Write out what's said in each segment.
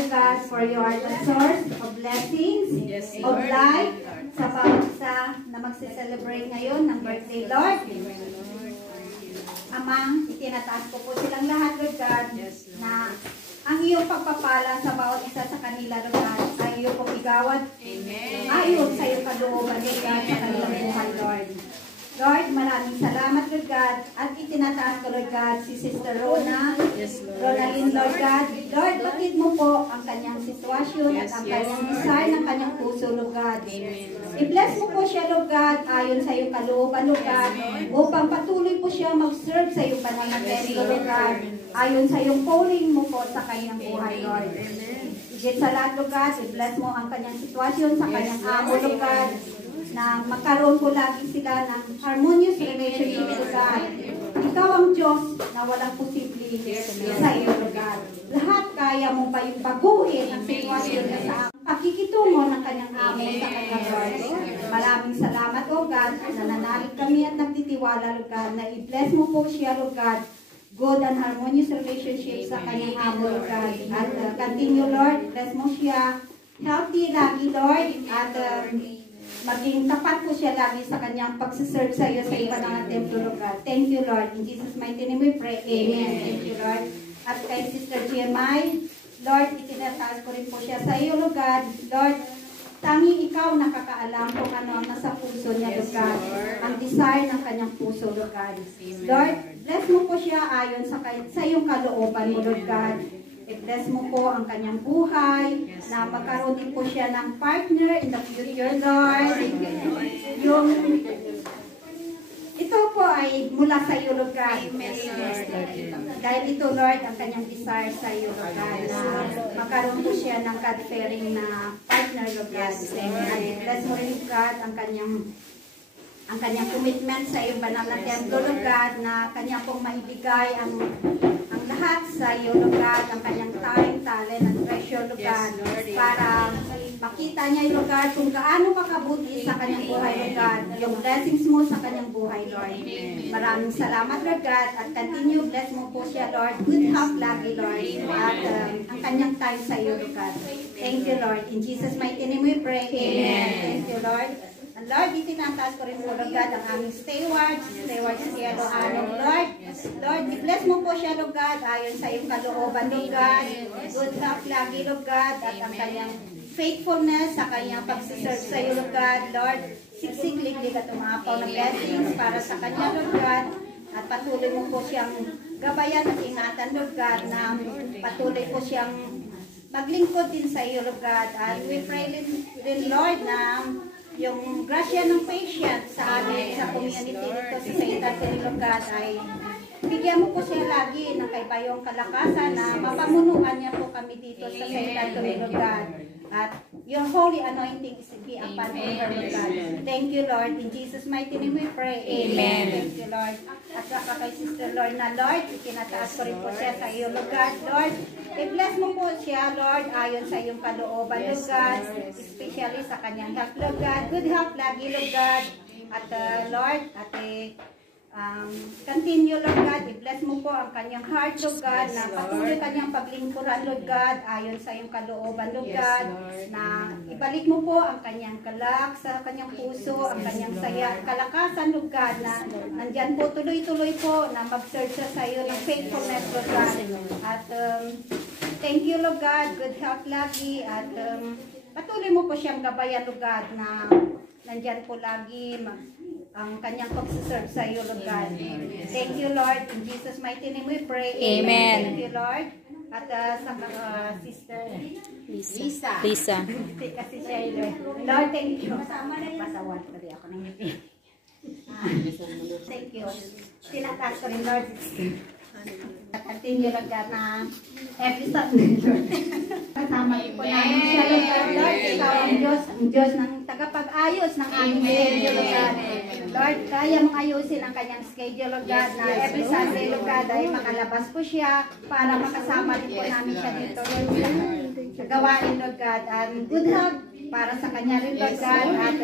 Lord God, for you are the source of blessings, of life, sa bawat isa na magse-celebrate ngayon ng birthday, Lord. Amang, itinataas ko po silang lahat, Lord God, na ang iyong pagpapala sa bawat isa sa kanila, Lord God, ay iyong pong igawad. Ayon sa iyong kalooban, Lord God, sa kanilang buhay, Lord. Lord, maraming salamat, Lord God, at itinataas ko, Lord God, si Sister Rona, Ronalyn, Lord God. Lord, batid mo po ang kanyang sitwasyon at ang kanyang desire ng kanyang puso, Lord God. I-bless mo po siya, Lord God, ayon sa iyong kalooban, Lord God, upang patuloy po siya mag-serve sa iyong pananatili, Lord God, ayon sa iyong calling mo po sa kanyang buhay, Lord. Higit sa lahat, Lord God, i-bless mo ang kanyang sitwasyon sa kanyang amo, Lord God, na magkaroon po lagi sila ng harmonious relationship with God. Ikaw ang Diyos na walang posible sa iyo, Lord God. Lahat kaya mo ba yung baguhin ang sitwasyon na sa pakikitungo ng kanyang amo sa kanyang Lord. Maraming salamat, O God, nananalig kami at nagtitiwala, Lord God, na i-bless mo po siya, Lord God, good and harmonious relationship sa kanyang amo, Lord God. At continue, Lord, bless mo siya, healthy lagi, Lord, at maging tapat po siya lagi sa kanyang pagsiserve sa iyo sa iba ng templo, Lord God. Thank you, Lord. In Jesus' mighty name we pray. Amen. Thank you, Lord. At kay Sister GMI, Lord, itinataas ko rin po siya sa iyo, Lord God. Lord, tanging ikaw nakakaalam kung ano ang nasa puso niya, Lord God. Ang desire ng kanyang puso, Lord God. Lord, bless mo po siya ayon sa iyong kalooban mo, Lord God. I-bless mo po ang kanyang buhay, na magkaroon din po siya ng partner in the future, Lord. Ito po ay mula sa iyo, Lord God. Dahil ito, Lord, ang kanyang desire sa iyo, Lord God, na magkaroon po siya ng God-fearing na partner, Lord God. I-bless mo rin, God, ang kanyang commitment sa iyong banal na templo, Lord God, na kanya pong maibigay ang lahat sa iyo, Lord God, ang kanyang time, talent, and treasure, Lord God, para makita niya, Lord God, kung gaano kakabuti sa kanyang buhay, Lord God, yung blessings mo sa kanyang buhay, Lord. Maraming salamat, Lord God, at continue, bless mo po siya, Lord. Good health lagi, Lord, at ang kanyang time sa iyo, Lord God. Thank you, Lord. In Jesus' mighty name we pray. Amen. Thank you, Lord. And Lord, itinataas ko rin po, Lord God, ang aming steward Cielo Anong, Lord. Lord, i-bless mo po siya, Lord God, ayon sa iyong kalooban, Lord God. Good health lagi, Lord God, at ang kanyang faithfulness sa kanyang pagsiserve sa iyo, Lord God. Lord, siksik-liglig at umapaw na blessings para sa kanya, Lord God. At patuloy mo po siyang gabayan at ingatan, Lord God, na patuloy po siyang maglingkod din sa iyo, Lord God. At we pray din, Lord, na yung grasya ng patient sa amin, sa community dito sa St. Anthony, Lord God, ay bigyan mo po siya lagi ng kayong kalakasan na mapamunuan niya po kami dito sa St. Anthony, Lord God. At your holy anointing is be upon her, Lord God. Thank you, Lord. In Jesus' mighty name we pray. Amen. Thank you, Lord. At saka kay Sister Lorna, Lord, itinataas ko rin po siya sa iyo, Lord God. Lord, i-bless mo po siya, Lord, ayon sa iyong kalooban, Lord God, especially sa kanyang health, Lord God. Good health lagi, Lord God. At Lord, continue, Lord God, i-bless mo po ang kanyang heart, Lord God, na patuloy kanyang paglingkuran, Lord God, ayon sa iyong kalooban, Lord God, na ibalik mo po ang kanyang kalak sa kanyang puso, ang kanyang saya, kalakasan, Lord God, na nandyan po tuloy-tuloy po na mag-search sa iyo ng faithfulness, Lord God. At thank you, Lord God, good health lagi, at patuloy mo po siyang gabayan, Lord God, na nandyan po lagi ang kanyang pagsiserve sa iyo, Lord God. Thank you, Lord. In Jesus' mighty name we pray. Amen. Thank you, Lord. At sa Sister Lisa. Kasi siya, Lord, thank you. Pasawat pa rin ako ng ngipin. Thank you. Tinataas ko rin, Lord. Continue, Lord God, na every Sunday, Lord. Kasama po namin siya, Lord God. Lord, ikaw ang Diyos ng tagapag-ayos ng aming schedule, Lord God. Lord, kaya mong ayusin ang kanyang schedule, Lord God, na every Sunday, Lord God, ay makalabas po siya para makasama din po namin siya dito, Lord God. Sa gawain, Lord God, and good health para sa kanya rin, Lord God, at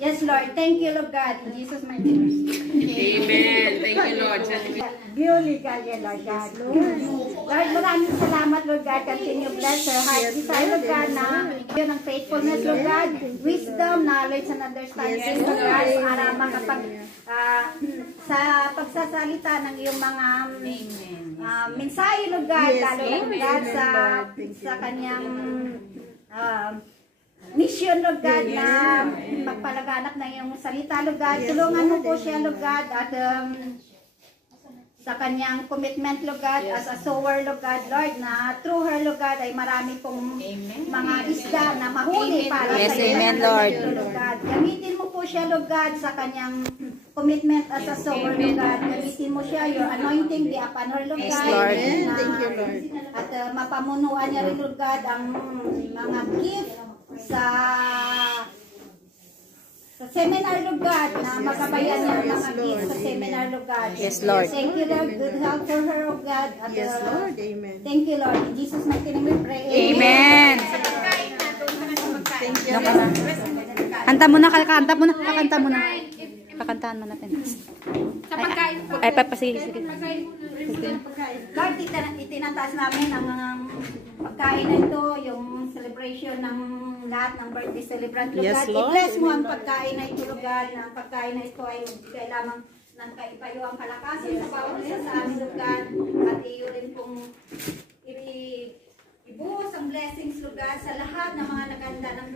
yes, Lord. Thank you, Lord God. In Jesus' mighty name. Amen. Thank you, Lord. Bioligal, Lord God. Lord, maraming salamat, Lord God. Continue bless her heart. Desire, Lord God, na yun ang faithfulness, Lord God. Wisdom, knowledge, and understanding, Lord God, para makapag sa pagsasalita ng iyong mga mensahe, Lord God, lalo na, Lord God, sa kanyang mission, Lord God, na magpalaganap ng iyong salita, Lord God. Tulungan mo po siya, Lord God, at sa kanyang commitment, Lord God, as a sower, Lord God, Lord, na through her, Lord God, ay marami pong mga isda na mahuli para sa iyo. Amen, Lord. Lord God. Gamitin mo po siya, Lord God, sa kanyang commitment as a sower, Lord God. Gamitin mo siya, your anointing be upon her, Lord God. Lord. Thank you, Lord. At mapamunuan niya rin, Lord God, ang mga gift sa seminar, Lord God, na makabayan niya ang mga gifts sa seminar, Lord God. Yes, Lord. Thank you, Lord. Good health for her, Lord God. At, Yes, Lord. Amen. thank you, Lord. In Jesus' mighty name we pray. Amen. Thank you. Kanta mo na, kakanta mo na, kakanta mo na. Kakantahan mo natin. Sa pagkain po. Ay, sige, sige. Lord, itinataas namin ang pagkain na ito, yung celebration ng lahat ng birthday celebrant, Lord Yes, God. Lord. I-bless mo ang pagkain na ito, Lord God, na ang pagkain na ito ay magbigay lamang ng kaipayuang kalakasan sa bawat isa sa amin, Lord God. At iyo rin pong ibuhos ang blessings, Lord God, sa lahat ng mga naganda ng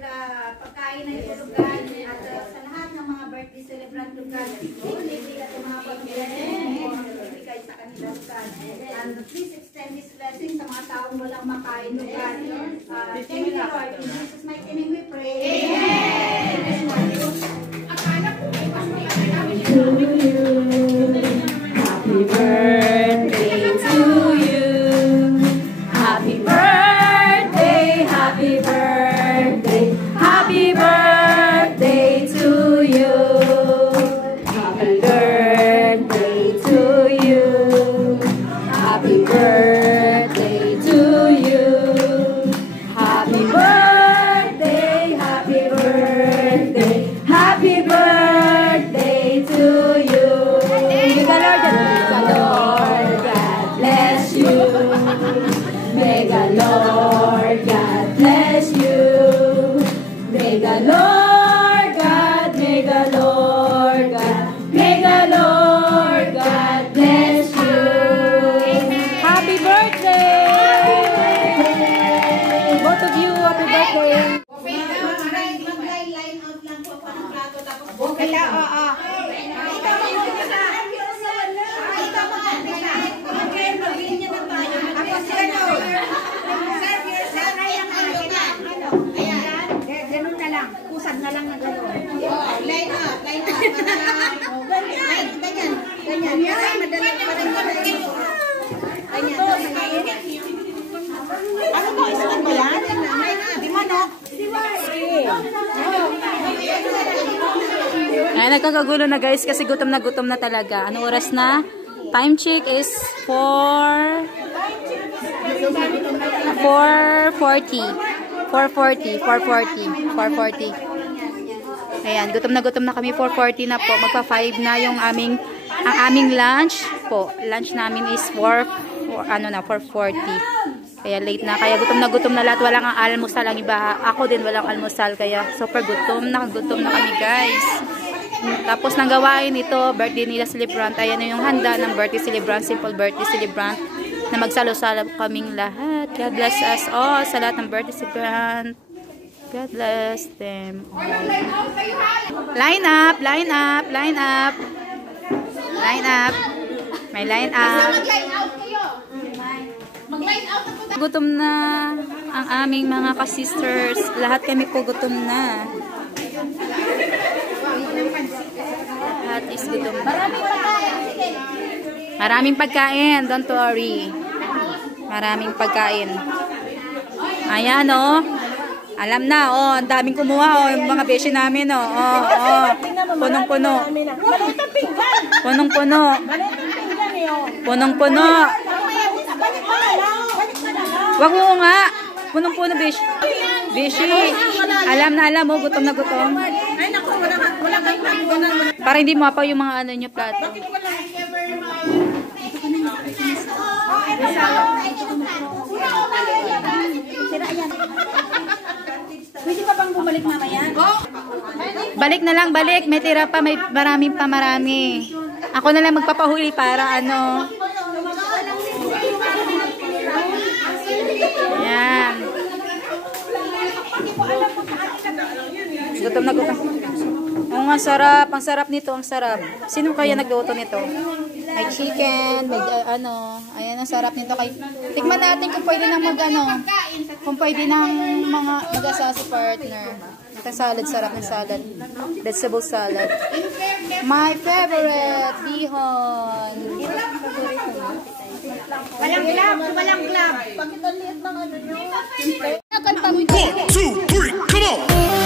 pagkain na ito, Lord God. At sa lahat ng mga birthday celebrant, Lord God. Ibigay at mga pag-ibigay sa kanila, Lord God. And please extend this blessing sa mga taong walang makain, Lord God. Thank you, Lord. In Jesus' mighty name we pray. Amen. Akala ko ay mas malaki namin To you, happy birthday to you. Happy birthday, happy birthday, happy birthday to you. Happy birthday to you. Happy birthday to you. Happy birthday, happy birthday, happy birthday to you. May the Lord God bless you. May the Lord God bless you. May the Lord God, may the Lord God, may the Lord God bless you. Happy birthday! Both of you, happy birthday! Mag-line out lang po pa ng plato tapos bukay. Oo. Ito mo muna sa ito mo muna. Okay, mag-linya na tayo. Tapos ano? Serve yourself. Ayan ano ka. Ayan. Ganun na lang. Kusad na lang na ganun. Line up. Line up. Ganyan. Ganyan. Yan. Madali. Ganyan. Ano ba? Isang ba yan? Di mo, no? Ay, nagkakagulo na guys kasi gutom na talaga. Anong oras na? Time check is 4:40. 4:40. Ayan, gutom na kami. 4:40 na po. Magpa-5 na yung ang aming lunch po. Lunch namin is 4:40. Kaya late na. Kaya gutom na lahat. Walang ang almusal ang iba. Ako din walang almusal. Kaya super gutom na kami guys. Tapos nang gawain ito, birthday nila celebrant. Ayan na yung handa ng birthday celebrant. Simple birthday celebrant. Na magsalo-salo kaming lahat. God bless us all sa lahat ng birthday celebrant. God bless them all. Line up. Line up. May line up. mag-line out kayo. Mag-line out ako. Gutom na ang aming mga ka-sisters. Lahat kami po gutom na. Lahat is gutom na. Maraming pagkain. Don't worry. Maraming pagkain. Ayan o. Alam na o. Ang daming kumuha o. Yung mga beshi namin o. Punong-puno. Punong-puno. Punong-puno. Wag mo nga. Punong-puno, Bish. Bishi. Alam mo, gutom na gutom. Ay, naku, wala kang Para hindi mo pa yung mga ano nyo plato. Bakit wala? Sira yan. Pwede pa bang bumalik mamaya? Balik na lang, balik. May tira pa, may marami. Ako na lang magpapahuli para ano. Yan. Gutom na gutom. Oo nga, sarap. Ang sarap nito, ang sarap. Sino kaya nagluto nito? May chicken, may ayan ang sarap nito. Tikman natin kung pwede nang kung pwede nang mag-asa si partner. Ito salad, sarap ng salad. Vegetable salad. My favorite, bihon. Walang glove, walang glove. Bakit ang liit ng ano nyo? 1, 2, 3, come on!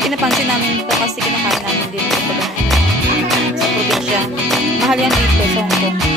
Pinapansin namin ito kasi kinakain namin din sa probinsya. Mahal yan dito sa Hong Kong.